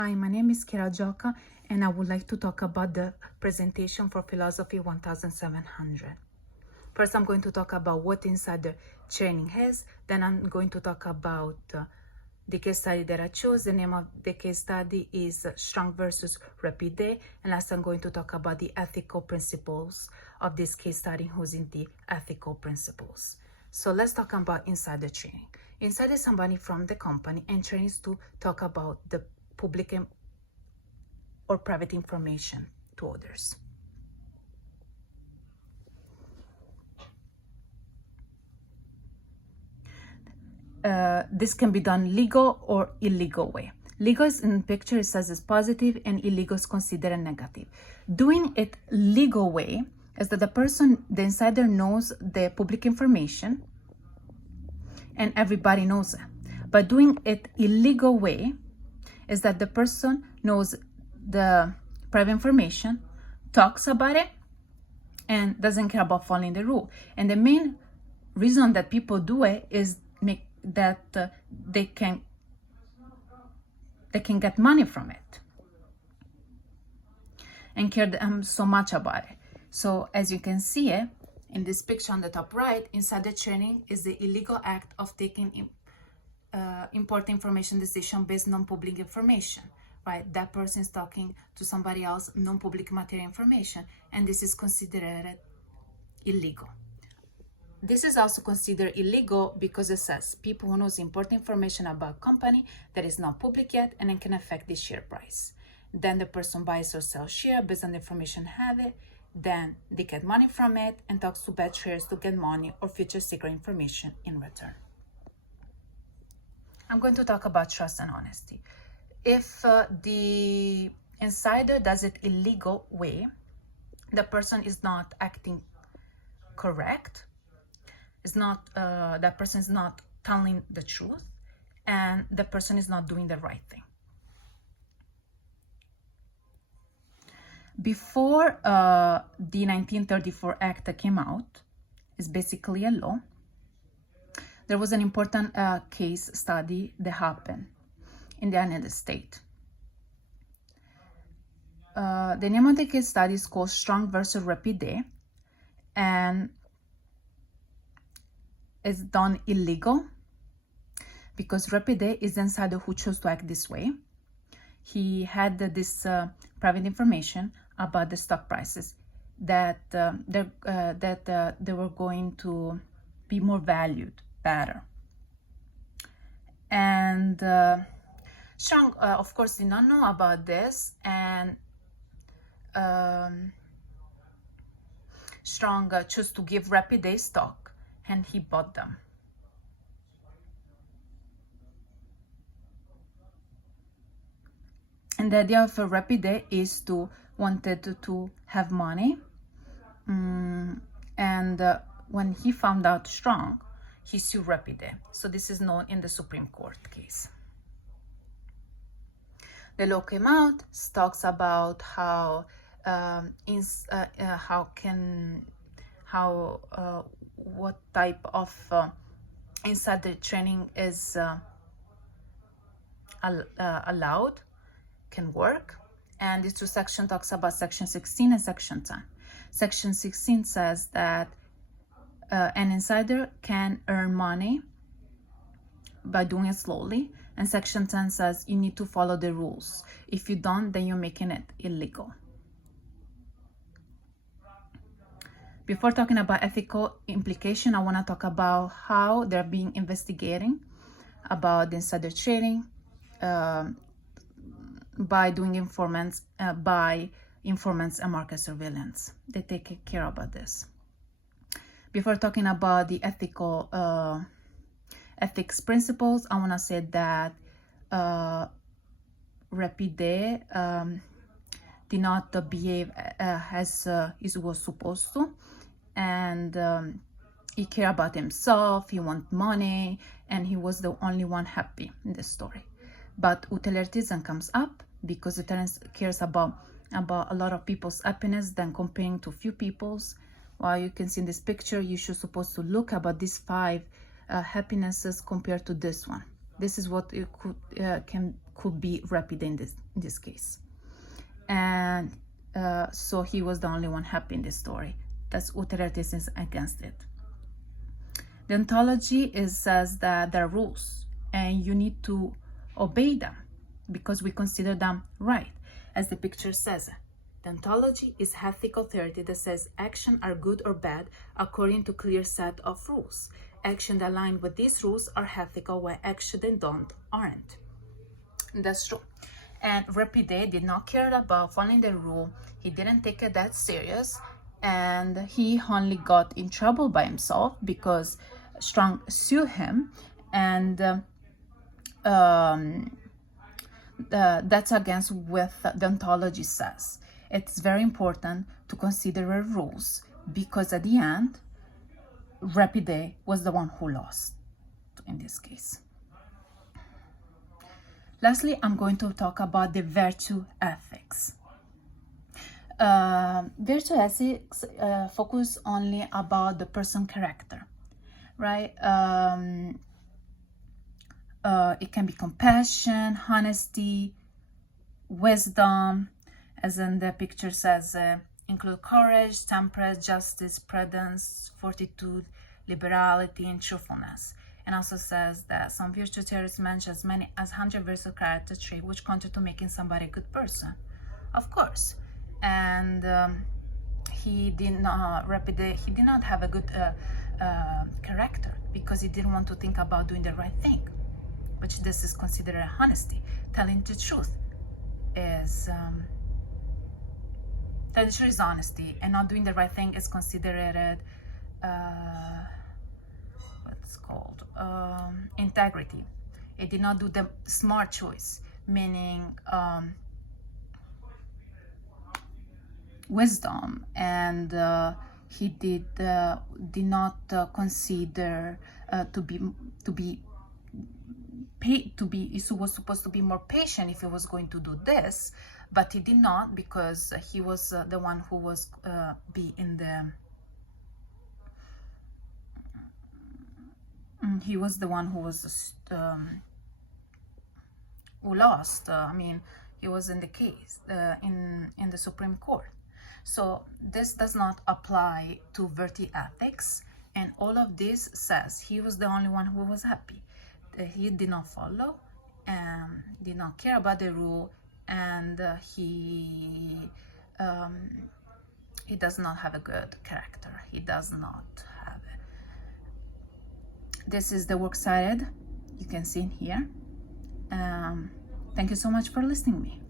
Hi, my name is Kjara Gjoka, and I would like to talk about the presentation for Philosophy 1700. First, I'm going to talk about what insider training is. Then I'm going to talk about the case study that I chose. The name of the case study is Strong versus Rapide. And last, I'm going to talk about the ethical principles of this case study, using the ethical principles. So let's talk about insider training. Insider is somebody from the company, and training is to talk about the public or private information to others. This can be done legal or illegal way. Legal is in the picture, it says is positive, and illegal is considered a negative. Doing it legal way is that the insider knows the public information and everybody knows it. But doing it illegal way is that the person knows the private information, talks about it, and doesn't care about following the rule. And the main reason that people do it is make that they can get money from it and care so much about it. So as you can see it in this picture on the top right, insider trading is the illegal act of taking important information decision based on non-public information, right? That person is talking to somebody else non-public material information, and this is considered illegal. This is also considered illegal because it says people who knows important information about company that is not public yet and it can affect the share price. Then the person buys or sells share based on the information have it. Then they get money from it and talks to bad shares to get money or future secret information in return. I'm going to talk about trust and honesty. If the insider does it illegal way, the person is not acting correct. Is not that person is not telling the truth, and the person is not doing the right thing. Before the 1934 Act came out, it's basically a law. There was an important case study that happened in the United States. The name of the case study is called Strong versus Rapide, and it's done illegal because Rapide is the insider who chose to act this way. He had this private information about the stock prices that they were going to be more valued better. And Strong, of course, did not know about this, and Strong chose to give Rapide stock, and he bought them. And the idea of a Rapide is to wanted to have money, and when he found out Strong, he sued Rapide. So this is known in the Supreme Court case. The law came out, talks about how what type of insider training is allowed, can work. And this two section talks about section 16 and section 10. Section 16 says that an insider can earn money by doing it slowly, and section 10 says you need to follow the rules. If you don't, then you're making it illegal. Before talking about ethical implication, I want to talk about how they're being investigating about the insider trading by doing informants and market surveillance. They take care about this. Before talking about the ethics principles, I want to say that Rapide did not behave as he was supposed to, and he cared about himself, he wanted money, and he was the only one happy in the story. But utilitarianism comes up because utilitarianism cares about a lot of people's happiness than comparing to few people's. While you can see in this picture, you should supposed to look about these 5 happinesses compared to this one. This is what you could be Rapide in this case. And so he was the only one happy in this story. That's Uterertis is against it. The ontology says that there are rules and you need to obey them because we consider them right. As the picture says, the ontology is ethical theory that says actions are good or bad according to clear set of rules. Actions that align with these rules are ethical, while actions that don't aren't. That's true. And Rapide did not care about following the rule. He didn't take it that serious, and he only got in trouble by himself because Strong sued him, and that's against what the ontology says. It's very important to consider the rules because at the end, Rapide was the one who lost in this case. Lastly, I'm going to talk about the virtue ethics. Virtue ethics focus only about the person character, right? It can be compassion, honesty, wisdom, as in the picture says, include courage, temperance, justice, prudence, fortitude, liberality, and truthfulness. And also says that some virtue theorists mention as many as 100 virtue character traits which contribute to making somebody a good person. Of course. And he did not have a good character because he didn't want to think about doing the right thing, which this is considered honesty. Telling the truth is honesty, and not doing the right thing is considered what's called integrity. It did not do the smart choice, meaning wisdom, and he did not consider he was supposed to be more patient if he was going to do this, but he did not because he was the one who was he was the one who was who lost. He was in the case in the Supreme Court. So this does not apply to virtue ethics, and all of this says he was the only one who was happy. He did not follow, did not care about the rule, and he does not have a good character. He does not have it. This is the works cited. You can see in here. Thank you so much for listening to me.